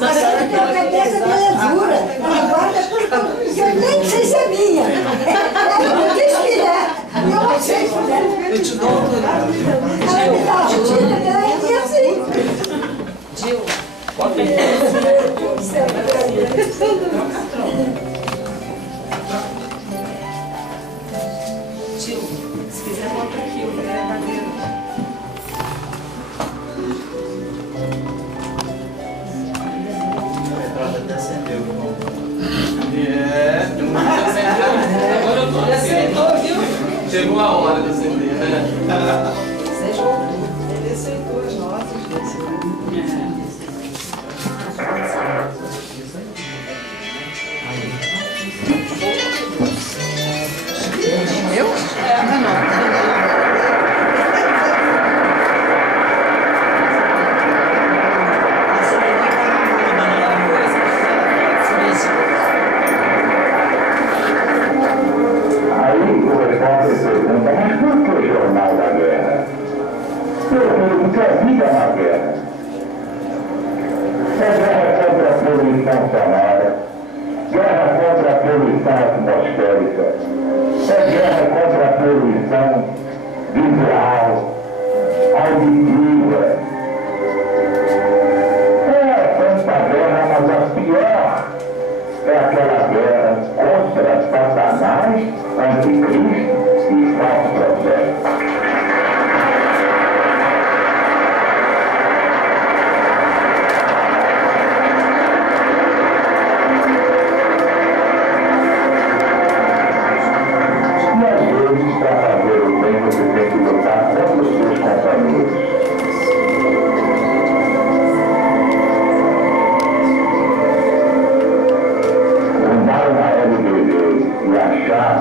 A senhora tem uma cabeça belezura. Guarda tudo. Eu nem sei se é minha. Eu disse que é. Eu não sei se é. Eu te dou tudo. Ela me dá a rotina, ela é assim. Gil, pode ir. Gil, se quiser, bota aqui o verdadeiro. Até acendeu. É, não acendeu. Agora eu tô acendendo. Viu? Chegou a hora de acender, né? Seja ele aceitou as nossas, eu? Não. Mas por que o Jornal da Guerra? Porque a vida é uma guerra. É guerra contra a poluição sonora, guerra contra a poluição atmosférica, é guerra contra a poluição visual, auditiva. É tanta guerra, mas a pior é aquela guerra contra Satanás, anticristo e falso profeta. E às vezes, para fazer o bem, você tem que lutar contra os seus companheiros. Andar na LBD e achar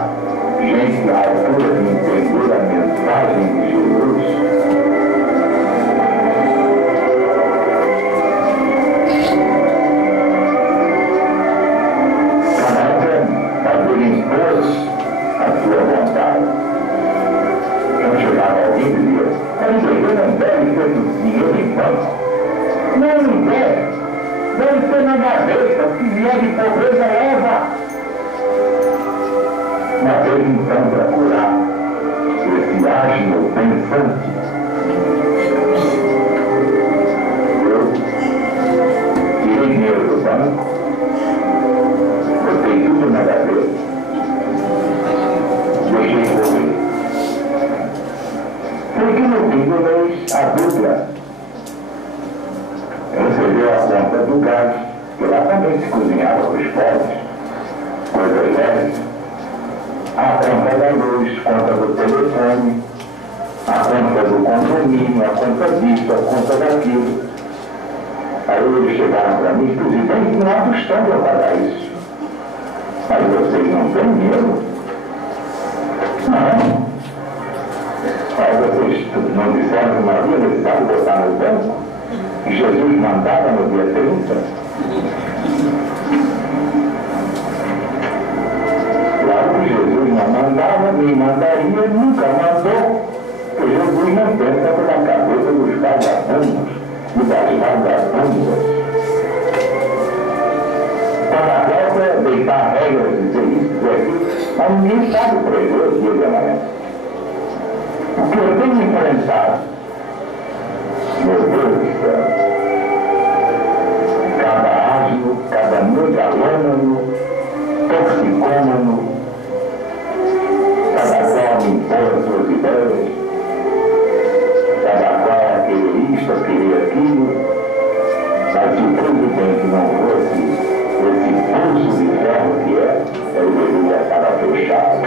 gente à altura de entender a mensagem de Jesus, cada um quer fazer impor a sua vontade. Quando chegava alguém e dizia: a igreja não deve ter dinheiro em banco. Não deve. Deve ser na gaveta. O que vier de pobreza leva. Uma vez então para curar esse asno pensante, eu tirei dinheiro do banco, botei tudo na gaveta, deixei correr. Sei que no fim do mês a dupla recebeu a conta do gás, que lá também se cozinhava para os pobres, coisas leves. A conta da luz, conta do telefone, a conta do condomínio, a conta disso, a conta daquilo. Aí eles chegaram para mim e disseram: presidente, não há questão de eu pagar isso. Mas vocês não têm dinheiro? Não. Mas vocês não disseram que não havia necessidade de botar no banco? Que Jesus mandava no dia 30? Jesus não mandava, nem mandaria, nunca mandou. Porque Jesus não pensa pela cabeça dos vagabundos e das vagabundas. Para a volta é deitar regras, dizer isso, dizer aquilo, mas ninguém sabe prever o dia de amanhã. O que eu tenho enfrentado, meu Deus do céu, cada asno, cada megalômano, toxicômano, cada qual me impõe as suas ideias, cada qual é querer isto, querer aquilo, mas se o presidente não fosse esse pulso de ferro que é, eu deveria estar fechado.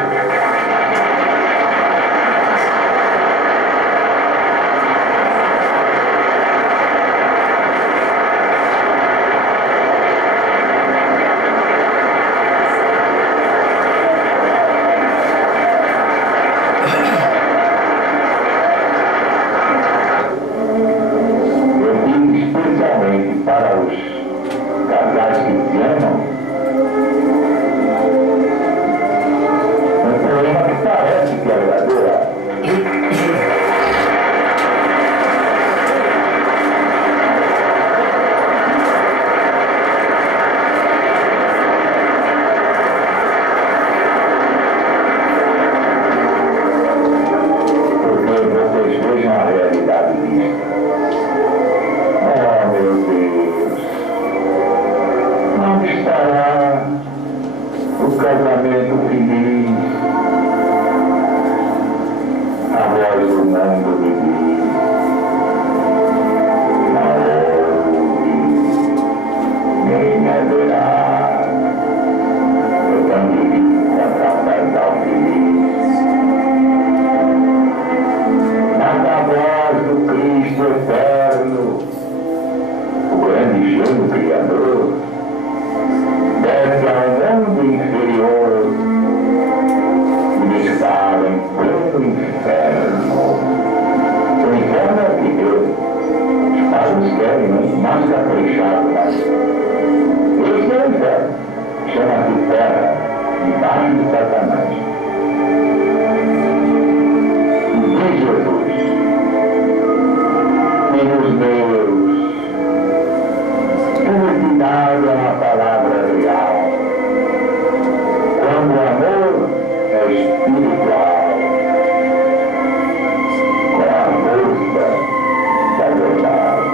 fechado, mas esse é o inferno. Chama-se terra, debaixo de Satanás. E diz Jesus, filhos meus, tudo cuidado é uma palavra real. Quando o amor é espiritual, com a força da verdade.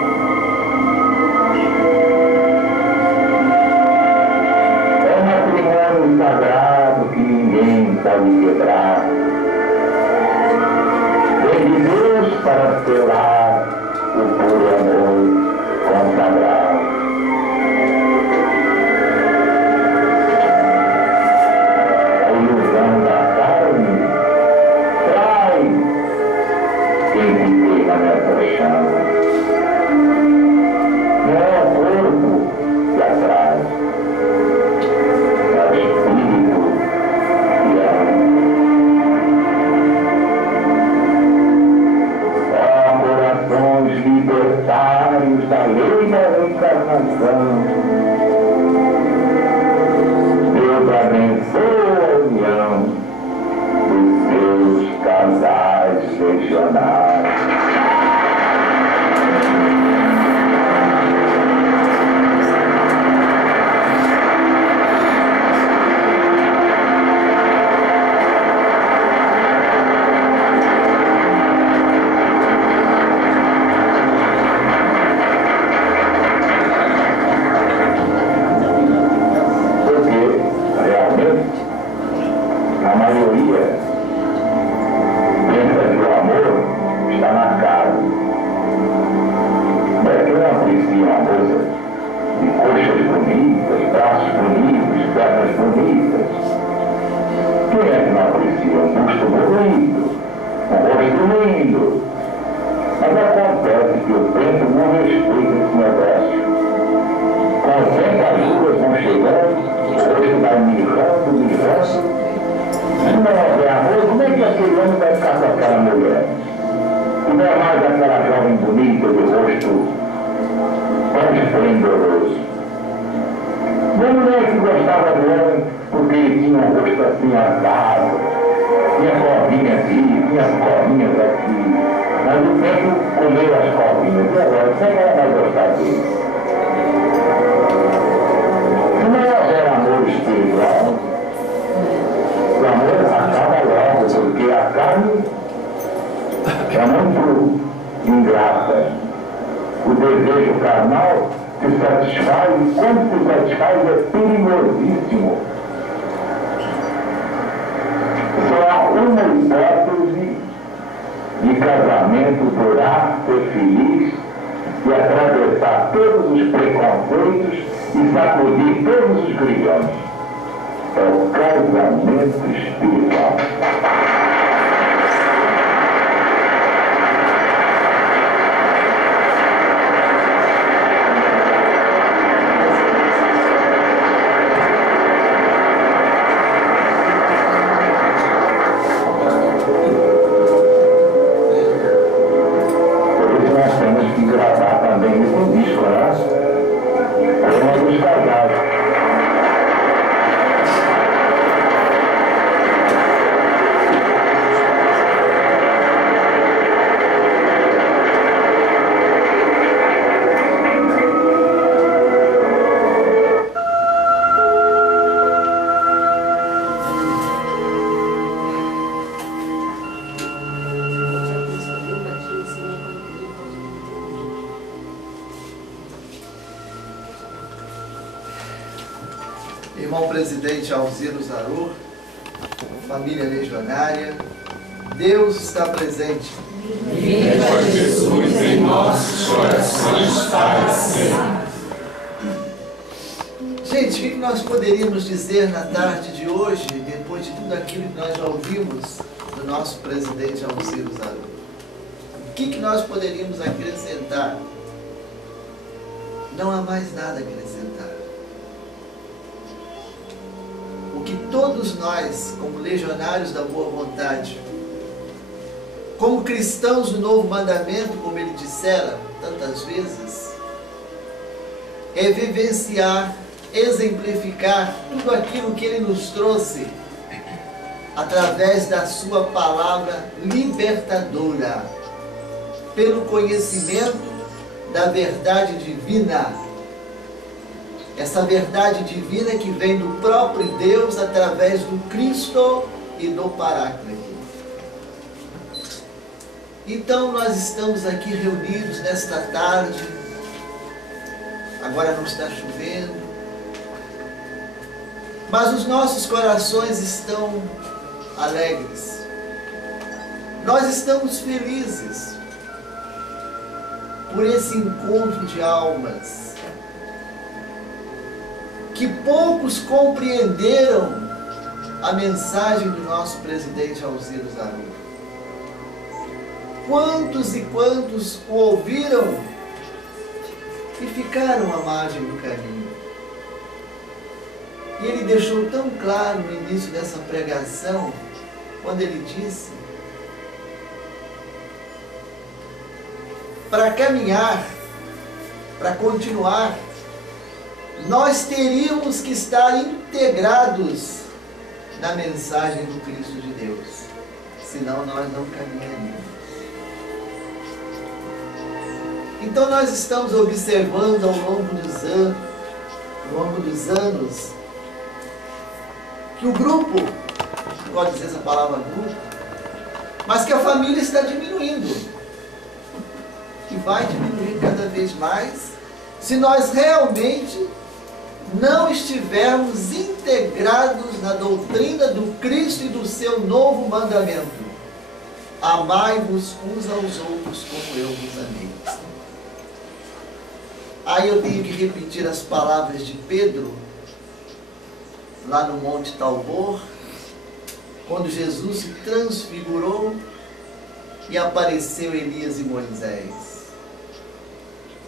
É um matrimônio sagrado que ninguém pode quebrar. Vem de Deus para selar o puro amor consagrado. A ilusão da carne trai quem se queima nessa chama. Não é o corpo que atrai, é o espírito que ama. Ó corações libertários da lei da reencarnação, Deus abençoe a união dos seus casais regionais. Porque, realmente, a maioria pensa que o amor está na cara. Não é que não aprecia uma moça de coxas bonitas, braços bonitos, pernas bonitas. Quem é que não aprecia um busto bonito, um rosto lindo? Mas acontece que o tempo não respeita esse negócio. Conforme as ruas vão chegando, o rosto vai mirrando. Se não houver amor, como é que aquele homem vai ficar com aquela mulher? E não é mais aquela jovem bonita de rosto tão esplendoroso. Uma mulher que gostava do homem porque ele tinha um rosto assim assado, tinha corvinha aqui, tinha corvinhas aqui. Mas o tempo comeu as corvinhas. E agora, como é que ela vai gostar dele? Se não houver amor espiritual, o amor acaba logo, porque a carne é muito ingrata. O desejo carnal se satisfaz e quando se satisfaz é perigosíssimo. Só há uma hipótese de casamento durar, ser feliz e atravessar todos os preconceitos e sacudir todos os grilhões. É o casamento espiritual. Por isso nós temos que gravar também esse disco, né? É uma dos casais. Irmão presidente Alziro Zarur, família legionária, Deus está presente. Viva Jesus em nossos corações para sempre. Gente, o que nós poderíamos dizer na tarde de hoje, depois de tudo aquilo que nós já ouvimos do nosso presidente Alziro Zarur? O que nós poderíamos acrescentar? Não há mais nada a acrescentar. O que todos nós, como legionários da boa vontade, como cristãos do novo mandamento, como ele dissera tantas vezes, é vivenciar, exemplificar tudo aquilo que Ele nos trouxe através da sua palavra libertadora, pelo conhecimento da verdade divina. Essa verdade divina que vem do próprio Deus através do Cristo e do Paráclito. Então nós estamos aqui reunidos nesta tarde. Agora não está chovendo, mas os nossos corações estão alegres. Nós estamos felizes por esse encontro de almas que poucos compreenderam a mensagem do nosso presidente Alcírio Zaru. Quantos e quantos o ouviram e ficaram à margem do caminho. E ele deixou tão claro no início dessa pregação, quando ele disse: para caminhar, para continuar, nós teríamos que estar integrados na mensagem do Cristo de Deus, senão nós não caminharíamos. Então nós estamos observando ao longo dos anos, que o grupo, não pode dizer essa palavra grupo, mas que a família está diminuindo. E vai diminuir cada vez mais, se nós realmente não estivermos integrados na doutrina do Cristo e do seu novo mandamento: amai-vos uns aos outros como eu vos amei. Aí eu tenho que repetir as palavras de Pedro, lá no Monte Tabor, quando Jesus se transfigurou e apareceu Elias e Moisés.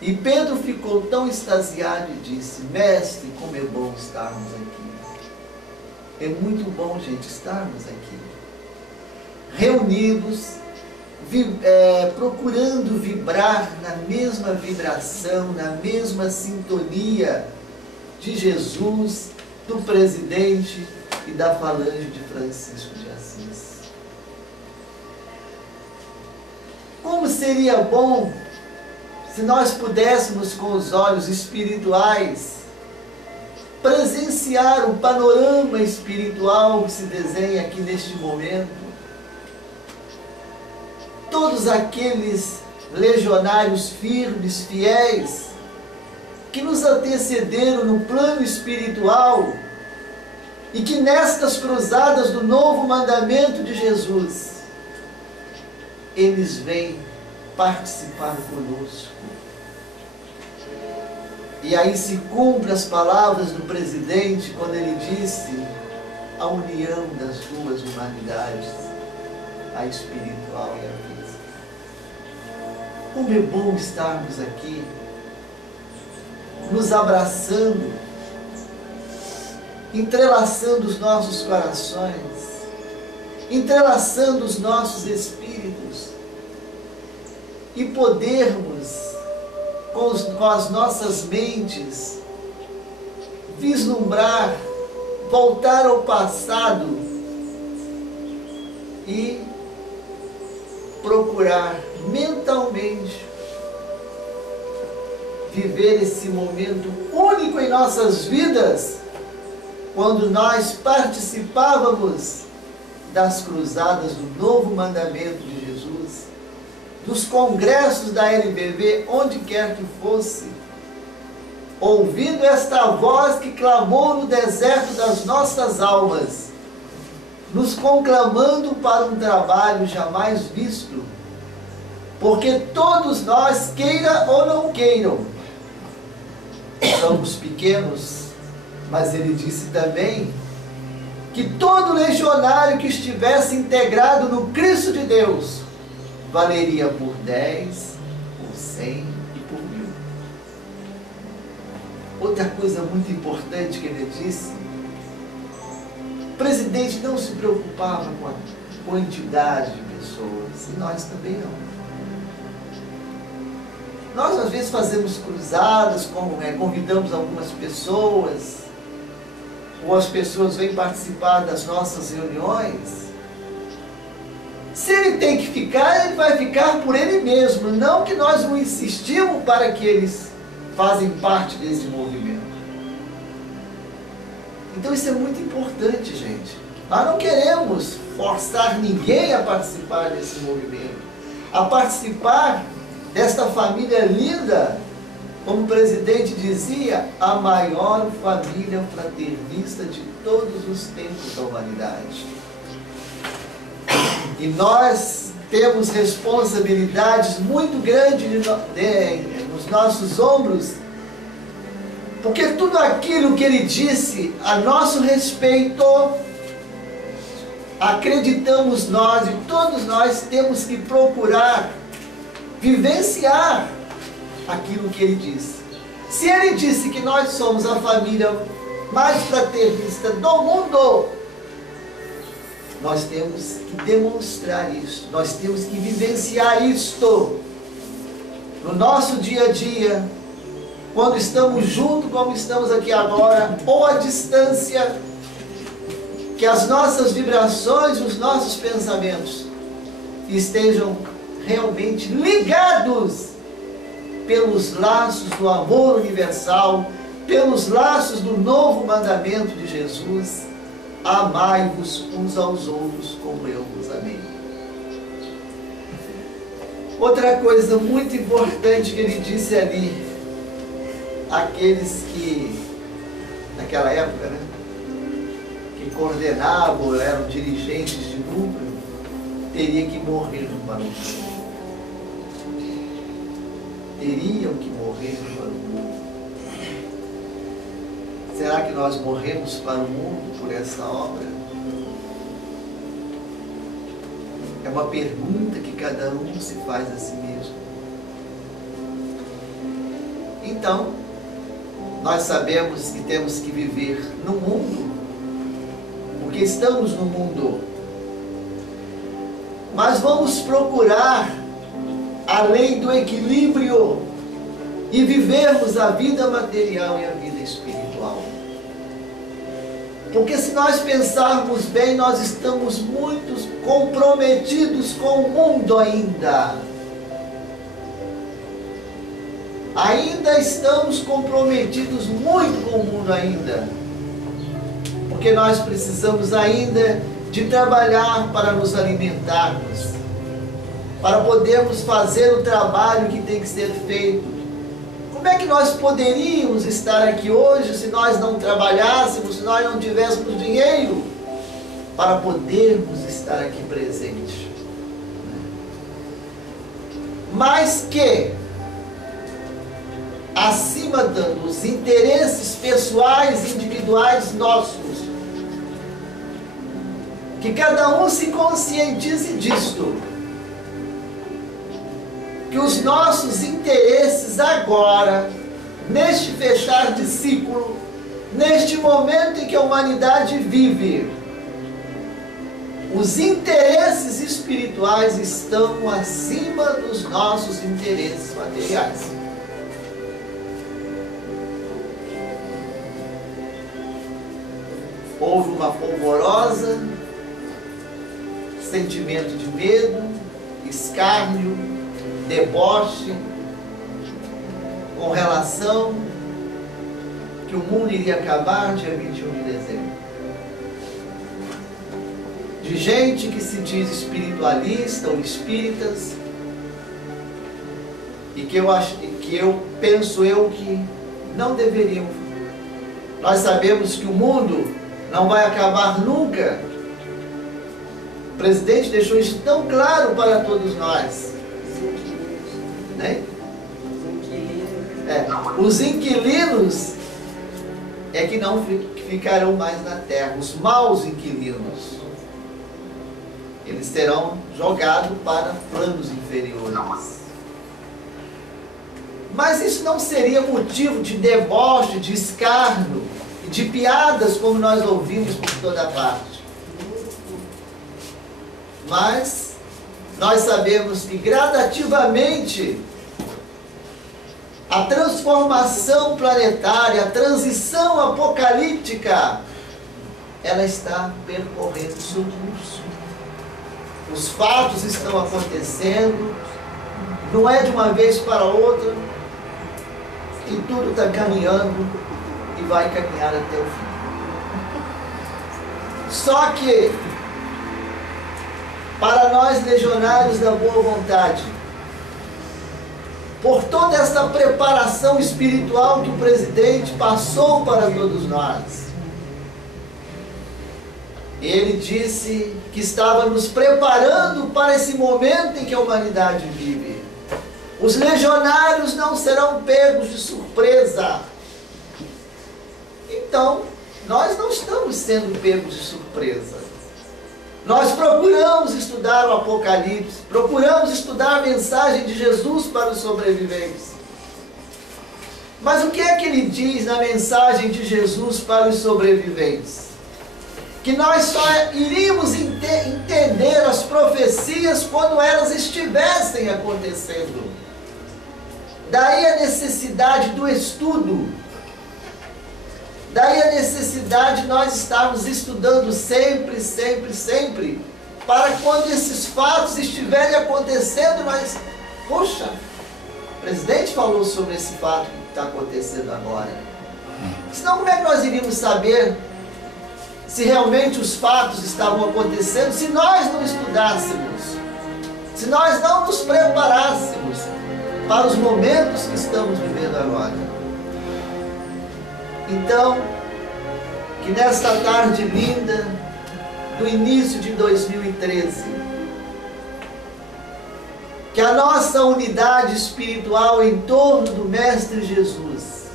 E Pedro ficou tão extasiado e disse: mestre, como é bom estarmos aqui. É muito bom, gente, estarmos aqui, reunidos, procurando vibrar na mesma vibração, na mesma sintonia de Jesus, do presidente e da falange de Francisco de Assis. Como seria bom se nós pudéssemos, com os olhos espirituais, presenciar o panorama espiritual que se desenha aqui neste momento. Todos aqueles legionários firmes, fiéis, que nos antecederam no plano espiritual e que nestas cruzadas do novo mandamento de Jesus, eles vêm participar conosco. E aí se cumpre as palavras do presidente quando ele disse: a união das duas humanidades, a espiritual e a física. Como é bom estarmos aqui, nos abraçando, entrelaçando os nossos corações, entrelaçando os nossos espíritos, e podermos, com as nossas mentes, vislumbrar, voltar ao passado e procurar mentalmente viver esse momento único em nossas vidas, quando nós participávamos das cruzadas do novo mandamento de Jesus, dos congressos da LBV, onde quer que fosse, ouvindo esta voz que clamou no deserto das nossas almas, nos conclamando para um trabalho jamais visto, porque todos nós, queira ou não queiram, somos pequenos, mas ele disse também que todo legionário que estivesse integrado no Cristo de Deus valeria por 10, por 100 e por 1000. Outra coisa muito importante que ele disse: o presidente não se preocupava com a quantidade de pessoas, e nós também não. Nós às vezes fazemos cruzadas, convidamos algumas pessoas, ou as pessoas vêm participar das nossas reuniões, se ele tem que ficar, ele vai ficar por ele mesmo, não que nós não insistimos para que eles fazem parte desse movimento. Então isso é muito importante, gente. Nós não queremos forçar ninguém a participar desse movimento, a participar desta família linda, como o presidente dizia, a maior família fraternista de todos os tempos da humanidade. E nós temos responsabilidades muito grandes nos nossos ombros, porque tudo aquilo que ele disse a nosso respeito, acreditamos nós, e todos nós temos que procurar vivenciar aquilo que ele disse. Se ele disse que nós somos a família mais fraternista do mundo, nós temos que demonstrar isso, nós temos que vivenciar isto no nosso dia a dia, quando estamos juntos, como estamos aqui agora, ou à distância, que as nossas vibrações, os nossos pensamentos estejam realmente ligados pelos laços do amor universal, pelos laços do novo mandamento de Jesus: amai-vos uns aos outros como eu vos amei. Outra coisa muito importante que ele disse ali, aqueles que, naquela época, né, que coordenavam, eram dirigentes de núcleo, teriam que morrer no mundo. Teriam que morrer para o mundo. Será que nós morremos para o mundo por essa obra? É uma pergunta que cada um se faz a si mesmo. Então, nós sabemos que temos que viver no mundo, porque estamos no mundo. Mas vamos procurar a lei do equilíbrio e vivermos a vida material e a vida espiritual. Porque se nós pensarmos bem, nós estamos muito comprometidos com o mundo ainda. Ainda estamos comprometidos muito com o mundo ainda. Porque nós precisamos ainda de trabalhar para nos alimentarmos, para podermos fazer o trabalho que tem que ser feito. Como é que nós poderíamos estar aqui hoje se nós não trabalhássemos, se nós não tivéssemos dinheiro para podermos estar aqui presentes? Mas que, acima dos interesses pessoais, individuais nossos, que cada um se conscientize disto, que os nossos interesses agora, neste fechar de ciclo, neste momento em que a humanidade vive, os interesses espirituais estão acima dos nossos interesses materiais. Houve uma polvorosa sentimento de medo, escárnio, deboche, com relação que o mundo iria acabar dia 21 de dezembro. De gente que se diz espiritualista ou espíritas, e que eu penso que não deveriam. Nós sabemos que o mundo não vai acabar nunca. O presidente deixou isso tão claro para todos nós. Né? Os inquilinos é que não ficarão mais na terra. Os maus inquilinos, eles serão jogados para planos inferiores. Mas isso não seria motivo de deboche, de escárnio e de piadas como nós ouvimos por toda parte. Mas nós sabemos que gradativamente a transformação planetária, a transição apocalíptica, ela está percorrendo seu curso. Os fatos estão acontecendo, não é de uma vez para outra, e tudo está caminhando e vai caminhar até o fim. Só que, para nós legionários da boa vontade, por toda esta preparação espiritual que o presidente passou para todos nós, ele disse que estava nos preparando para esse momento em que a humanidade vive. Os legionários não serão pegos de surpresa. Então, nós não estamos sendo pegos de surpresa. Nós procuramos estudar o Apocalipse, procuramos estudar a mensagem de Jesus para os sobreviventes. Mas o que é que ele diz na mensagem de Jesus para os sobreviventes? Que nós só iríamos entender as profecias quando elas estivessem acontecendo. Daí a necessidade do estudo. Daí a necessidade de nós estarmos estudando sempre, sempre, sempre, para quando esses fatos estiverem acontecendo, nós... Poxa, o presidente falou sobre esse fato que está acontecendo agora. Senão como é que nós iríamos saber se realmente os fatos estavam acontecendo, se nós não estudássemos, se nós não nos preparássemos para os momentos que estamos vivendo agora? Então, que nesta tarde linda, do início de 2013, que a nossa unidade espiritual em torno do Mestre Jesus,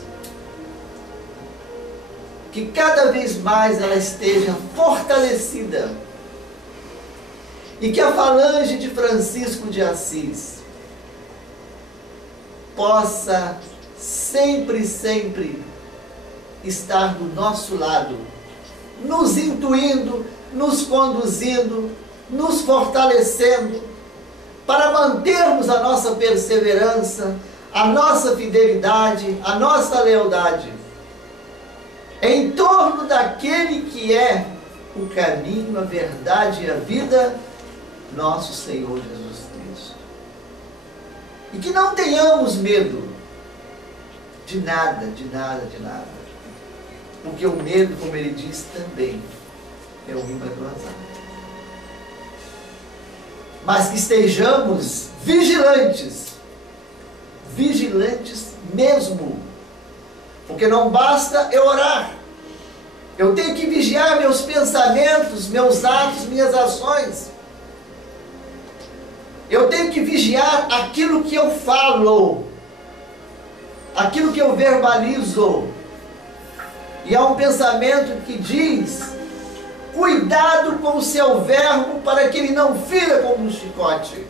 que cada vez mais ela esteja fortalecida, e que a falange de Francisco de Assis possa sempre, sempre estar do nosso lado, nos intuindo, nos conduzindo, nos fortalecendo, para mantermos a nossa perseverança, a nossa fidelidade, a nossa lealdade, em torno daquele que é o caminho, a verdade e a vida, nosso Senhor Jesus Cristo. E que não tenhamos medo de nada, de nada, de nada. Porque o medo, como ele diz, também é o ímã do azar. Mas que estejamos vigilantes, vigilantes mesmo. Porque não basta eu orar. Eu tenho que vigiar meus pensamentos, meus atos, minhas ações. Eu tenho que vigiar aquilo que eu falo, aquilo que eu verbalizo. E há um pensamento que diz: cuidado com o seu verbo para que ele não fira como um chicote.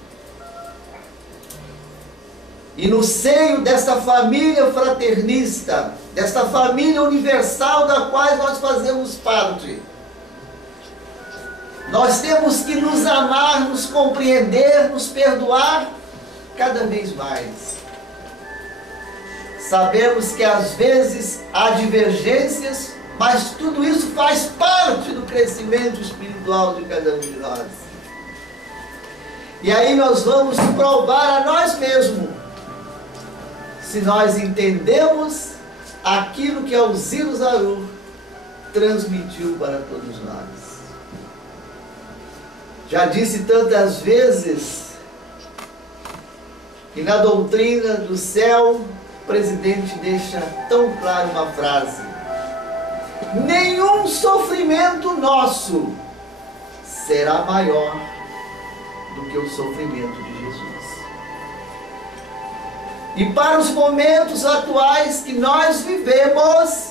E no seio desta família fraternista, desta família universal da qual nós fazemos parte, nós temos que nos amar, nos compreender, nos perdoar cada vez mais. Sabemos que às vezes há divergências, mas tudo isso faz parte do crescimento espiritual de cada um de nós. E aí nós vamos provar a nós mesmos se nós entendemos aquilo que Alcino Zaru transmitiu para todos nós. Já disse tantas vezes que na doutrina do céu, o presidente deixa tão claro uma frase: nenhum sofrimento nosso será maior do que o sofrimento de Jesus. E para os momentos atuais que nós vivemos,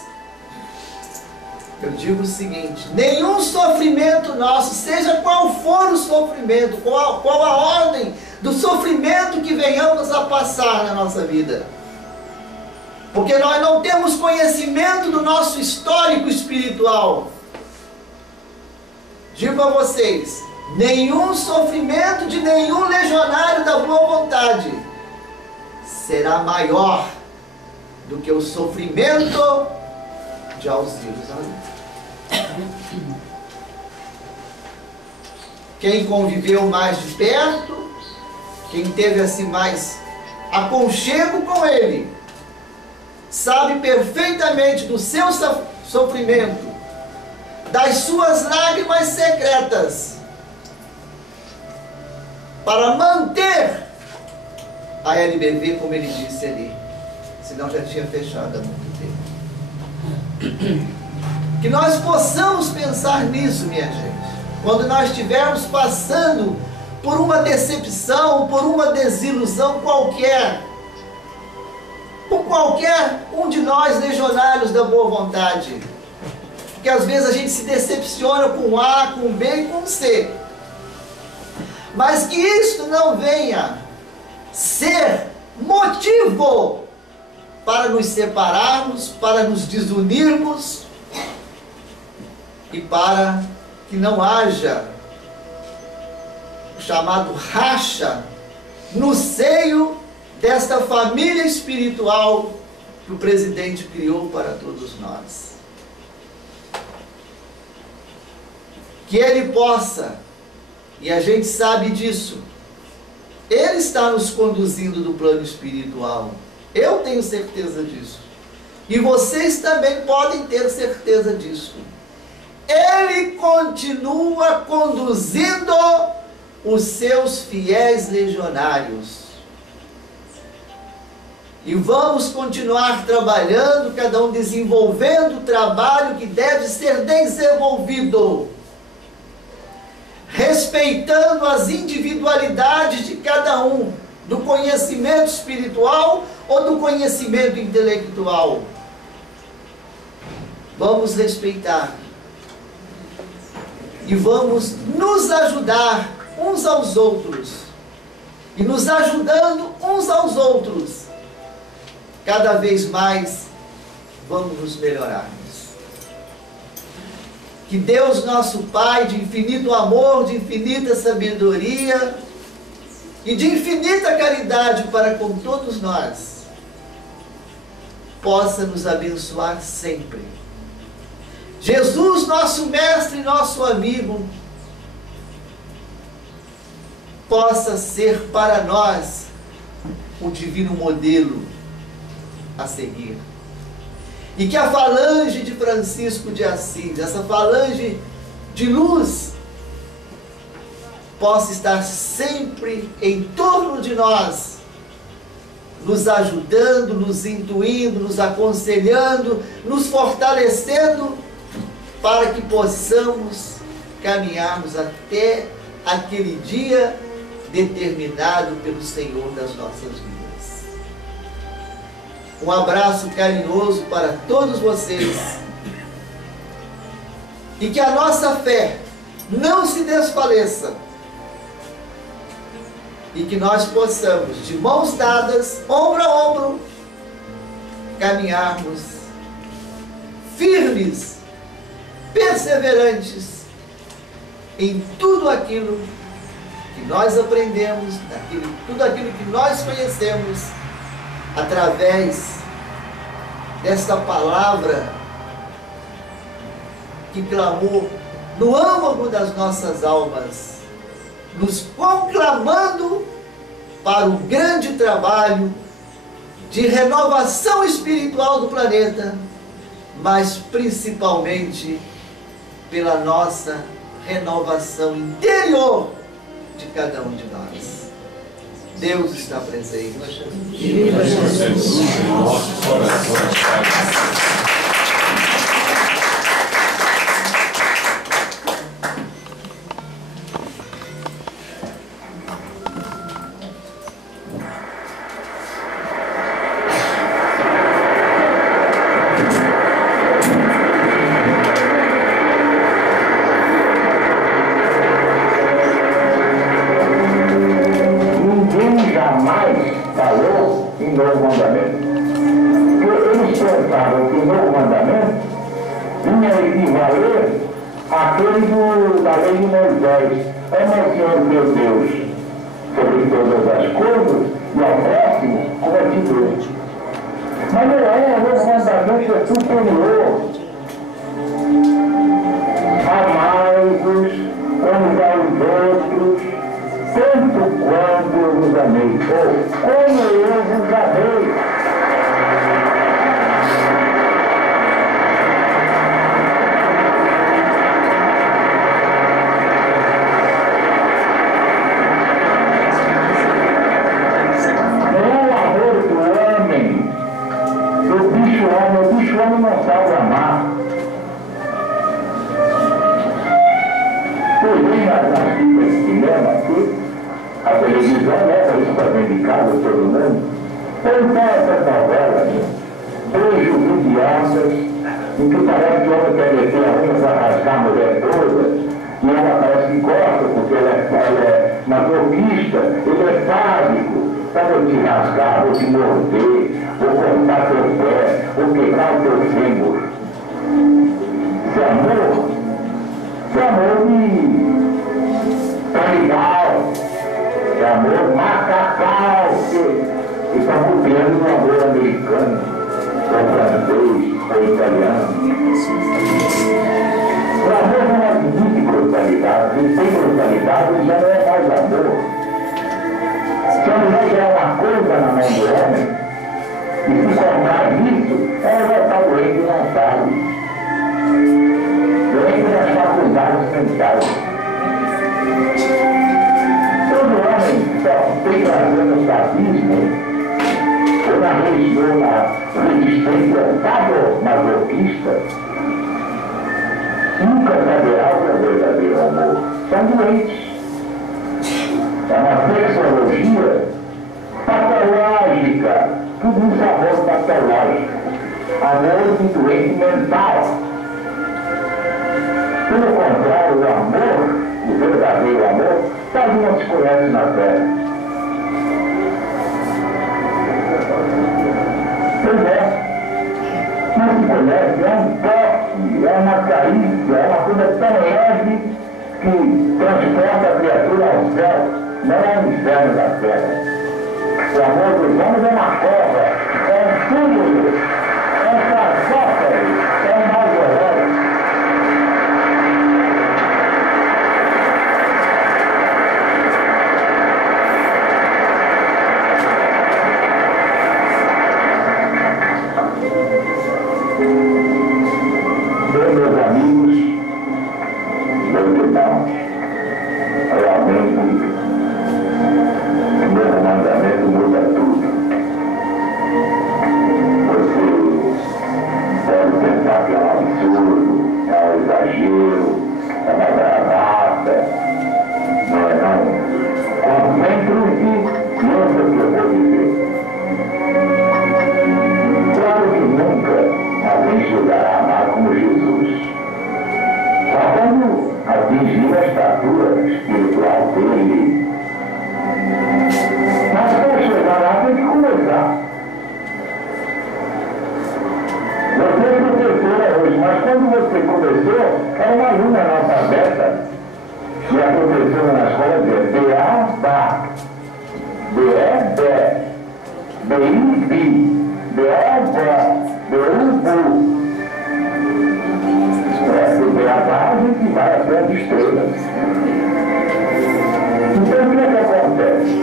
eu digo o seguinte: nenhum sofrimento nosso, seja qual for o sofrimento, qual a ordem do sofrimento que venhamos a passar na nossa vida, porque nós não temos conhecimento do nosso histórico espiritual. Digo a vocês, nenhum sofrimento de nenhum legionário da boa vontade será maior do que o sofrimento de Jerusalém. Quem conviveu mais de perto, quem teve assim mais aconchego com ele, sabe perfeitamente do seu sofrimento, das suas lágrimas secretas, para manter a LBV, como ele disse ali, senão já tinha fechado há muito tempo. Que nós possamos pensar nisso, minha gente, quando nós estivermos passando por uma decepção, por uma desilusão qualquer, por qualquer um de nós legionários da boa vontade, porque às vezes a gente se decepciona com A, com B e com C, mas que isto não venha ser motivo para nos separarmos, para nos desunirmos e para que não haja o chamado racha no seio desta família espiritual que o presidente criou para todos nós. Que ele possa, e a gente sabe disso, ele está nos conduzindo do plano espiritual. Eu tenho certeza disso. E vocês também podem ter certeza disso. Ele continua conduzindo os seus fiéis legionários. E vamos continuar trabalhando, cada um desenvolvendo o trabalho que deve ser desenvolvido, respeitando as individualidades de cada um, do conhecimento espiritual ou do conhecimento intelectual. Vamos respeitar e vamos nos ajudar uns aos outros, e nos ajudando uns aos outros, cada vez mais vamos nos melhorarmos. Que Deus nosso Pai, de infinito amor, de infinita sabedoria e de infinita caridade para com todos nós, possa nos abençoar sempre. Jesus, nosso mestre e nosso amigo, possa ser para nós o divino modelo a seguir. E que a falange de Francisco de Assis, essa falange de luz, possa estar sempre em torno de nós, nos ajudando, nos intuindo, nos aconselhando, nos fortalecendo, para que possamos caminharmos até aquele dia determinado pelo Senhor das nossas vidas. Um abraço carinhoso para todos vocês. E que a nossa fé não se desfaleça. E que nós possamos, de mãos dadas, ombro a ombro, caminharmos firmes, perseverantes em tudo aquilo que nós aprendemos, tudo aquilo que nós conhecemos, através desta palavra que clamou no âmago das nossas almas, nos conclamando para o grande trabalho de renovação espiritual do planeta, mas principalmente pela nossa renovação interior de cada um de nós. Deus está presente. Viva Jesus em nossos corações. Mas não é, o novo mandamento é superior. Amai-vos uns aos outros, tanto quanto eu vos amei, ou como eu vos amei. O homem não sabe amar. Eu vi nas fitas de cinema aqui, a televisão leva isso para dentro de casa, todo mundo. Então essas novelas, beijo idiotas, em que parece que o homem quer meter a unha para rasgar a mulher toda, e ela parece que gosta, porque ela é masoquista, ele é sádico. Para eu te rasgar, ou te morder, ou cortar teu pé, ou quebrar o teu fêmur. Isso é amor de canibal, é amor macacal, que está copiando o amor americano, ou francês, ou italiano. O amor não admite brutalidade, e sem brutalidade já não é mais amor. Se a mulher quer uma coisa na mão do homem, e se comprar isso, ela vai estar doente e não sabe. Doente nas faculdades mentais. Todo homem só tem prazer no sadismo, ou na resistência sadomasoquista, nunca saberá o que é verdadeiro amor. São doentes. É uma sexologia patológica. Tudo isso é amor patológico. Amor de doente mental. Pelo contrário, o amor, o verdadeiro amor, quase não se conhece na terra. Pois é, não se conhece, é um toque, é uma carícia, é uma coisa tão leve que transporta a criatura ao céu. Não é o inferno da terra. O amor dos homens é uma cova, é um túmulo, é um sarcófago, é um mausoléu. Bem, meus amigos, meus irmãos, realmente o novo mandamento muda tudo. Você pode pensar que é um absurdo, é um exagero, é uma bravata. Não é não. Concentre-se e ouça o que eu vou dizer. Claro que nunca alguém chegará a amar como Jesus. Só quando atingir a estatura espiritual dele. Mas para chegar lá tem que começar. Você é professora hoje, mas quando você começou, era uma aluna analfabeta. E a professora na escola dizia B-A-B-A, B-E-B, B-I-B, B-O-B, B-U-B. Do B-A-B a gente vai até as estrelas. Então o que é que acontece?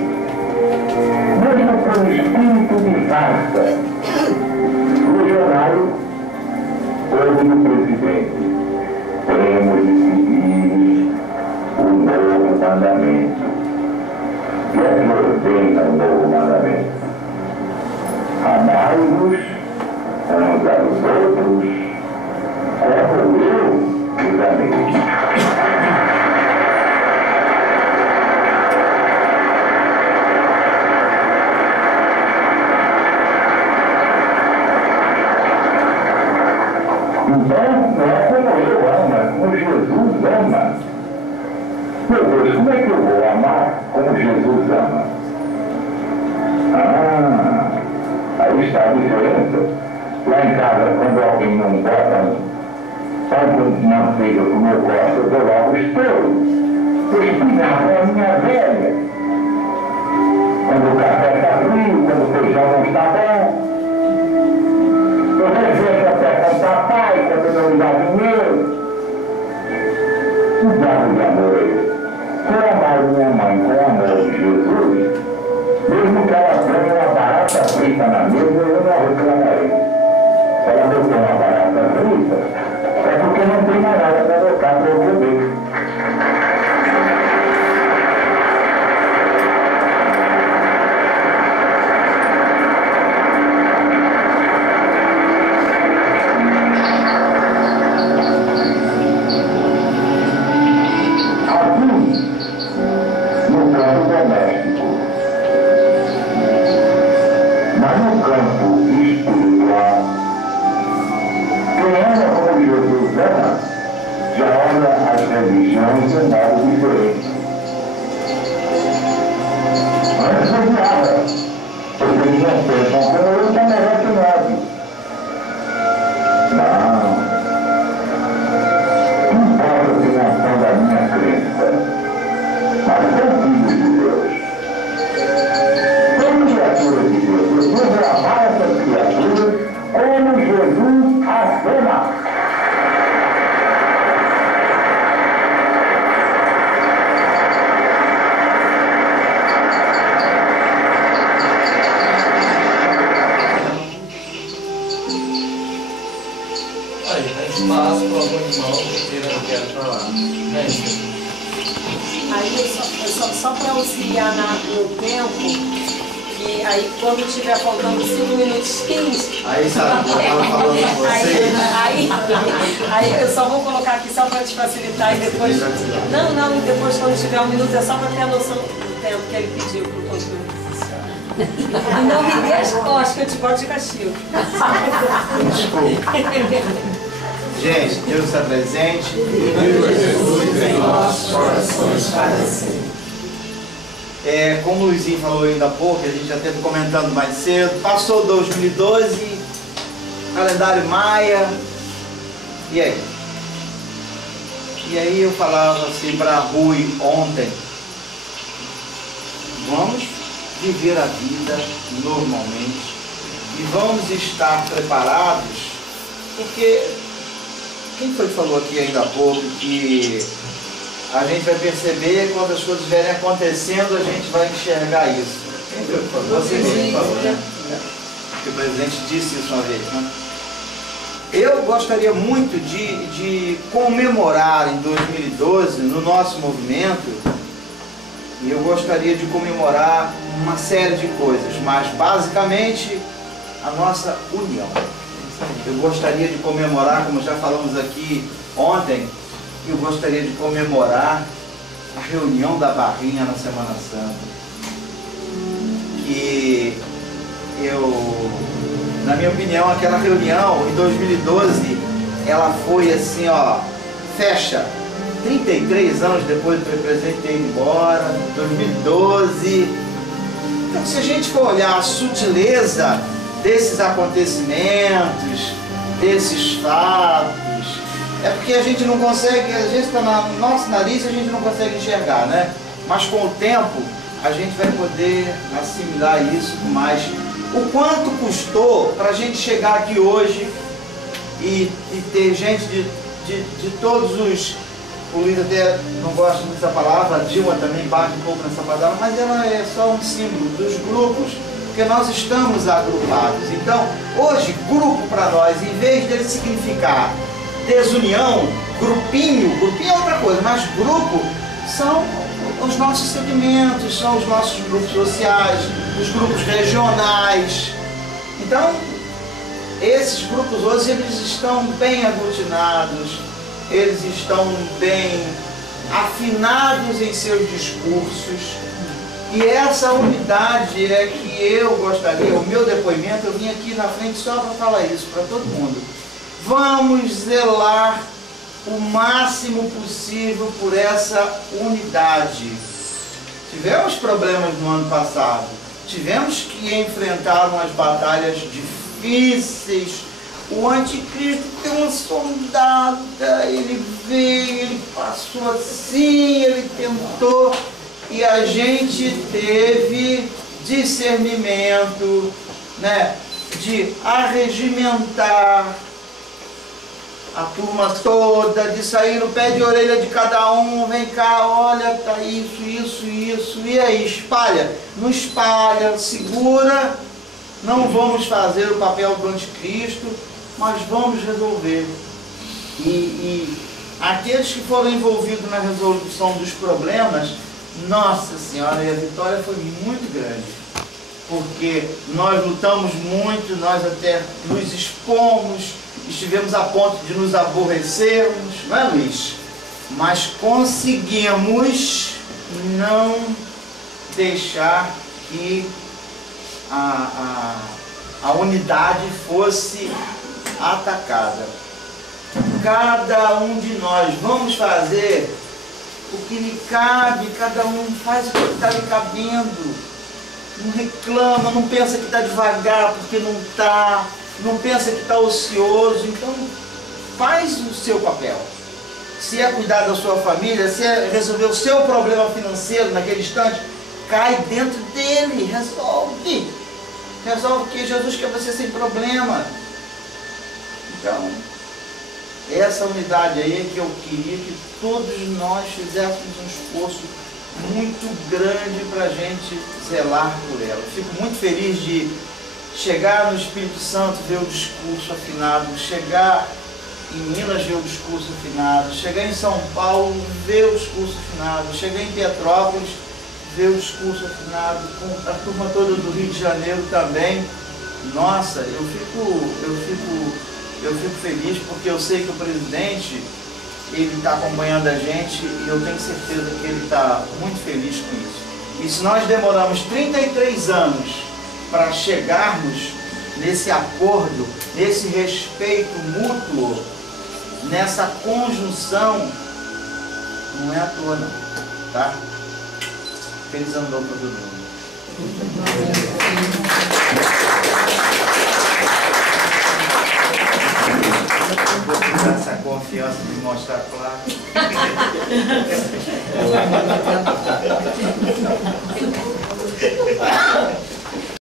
Mesmo com o espírito de farsa, no jornal, houve o presidente. Temos de seguir o novo mandamento. E é que ordena o novo mandamento. Amai-vos uns aos outros, como eu os amei. Então, não é como eu amo, é como Jesus ama. Meu Deus, como é que eu vou amar como Jesus ama? Aí está a diferença. Lá em casa, quando alguém não bota uma manteiga como eu gosto, eu dou logo estouro. Eu espinava a minha velha. Quando o café está frio, quando o feijão não está bom. não reclamarei. Se ela botou uma barata frita, é porque não tem mais nada para botar para eu comer. Religiões de modo diferente. Antes não nada, porque eles não pensam como eu sou melhor que nós. Não. Não importa a dimensão da minha crença, mas são filhos de Deus. São criaturas de Deus. Eu devo amar essas criaturas como Jesus as ama. Espaço para algum irmão que não quer falar. Aí só para auxiliar no tempo, que aí quando estiver faltando 5 minutinhos. Aí sabe, eu estava falando com vocês. Aí eu só vou colocar aqui só para te facilitar e depois. Não, e depois quando tiver 1 minuto é só para ter a noção do tempo que ele pediu para o conteúdo. E não me dê as costas que eu te boto de castigo. Desculpa. Gente, Deus está presente. Jesus em nossos corações para sempre. Como o Luizinho falou ainda há pouco, a gente já esteve comentando mais cedo, passou 2012, calendário Maia, e aí? E aí eu falava assim para a Rui ontem, vamos viver a vida normalmente e vamos estar preparados, porque quem foi que falou aqui ainda há pouco que a gente vai perceber quando as coisas estiverem acontecendo, a gente vai enxergar isso? Quem foi que falou? Você mesmo falou, né? Que o presidente disse isso uma vez, né? Eu gostaria muito de comemorar em 2012, no nosso movimento, e eu gostaria de comemorar uma série de coisas, mas basicamente a nossa união. Eu gostaria de comemorar, como já falamos aqui ontem, eu gostaria de comemorar a reunião da Barrinha na Semana Santa. Que na minha opinião, aquela reunião em 2012, ela foi assim, ó, fecha. 33 anos depois do presidente ter ido embora, 2012. Então, se a gente for olhar a sutileza desses acontecimentos, desses fatos, é porque a gente não consegue, às vezes está no nosso nariz e a gente não consegue enxergar, né? Mas com o tempo a gente vai poder assimilar isso com mais. O quanto custou para a gente chegar aqui hoje e ter gente de todos os... O Luiz até não gosta muito dessa palavra, a Dilma também bate um pouco nessa palavra, mas ela é só um símbolo dos grupos, porque nós estamos agrupados. Então, hoje, grupo para nós, em vez dele significar desunião, grupinho é outra coisa, mas grupo são os nossos segmentos, são os nossos grupos sociais, os grupos regionais. Então, esses grupos hoje, eles estão bem aglutinados, eles estão bem afinados em seus discursos, e essa unidade é que eu gostaria, o meu depoimento, eu vim aqui na frente só para falar isso para todo mundo. Vamos zelar o máximo possível por essa unidade. Tivemos problemas no ano passado, tivemos que enfrentar umas batalhas difíceis. O anticristo tem uma sondada, ele veio, ele passou assim, ele tentou, e a gente teve discernimento, né, de arregimentar a turma toda, de sair no pé de orelha de cada um, vem cá, olha, tá isso, e aí espalha, não espalha, segura não vamos fazer o papel do anticristo, mas vamos resolver. E aqueles que foram envolvidos na resolução dos problemas, nossa Senhora, e a vitória foi muito grande. Porque nós lutamos muito, nós até nos expomos, estivemos a ponto de nos aborrecermos, não é, Luiz? Mas conseguimos não deixar que a unidade fosse atacada. Cada um de nós vamos fazer o que lhe cabe, cada um faz o que está lhe cabendo. Não reclama, não pensa que está devagar porque não está, não pensa que está ocioso. Então faz o seu papel. Se é cuidar da sua família, se é resolver o seu problema financeiro naquele instante, cai dentro dele, resolve. Resolve, que Jesus quer você sem problema. Então, essa unidade aí é que eu queria que todos nós fizéssemos um esforço muito grande para a gente zelar por ela. Fico muito feliz de chegar no Espírito Santo, ver o discurso afinado, chegar em Minas, ver o discurso afinado, chegar em São Paulo, ver o discurso afinado, chegar em Petrópolis, ver o discurso afinado, com a turma toda do Rio de Janeiro também. Nossa, eu fico feliz porque eu sei que o presidente, ele está acompanhando a gente e eu tenho certeza que ele está muito feliz com isso. E se nós demoramos 33 anos para chegarmos nesse acordo, nesse respeito mútuo, nessa conjunção, não é à toa não, tá? Feliz ano novo para todo mundo. Vou precisar dessa confiança de mostrar a placa.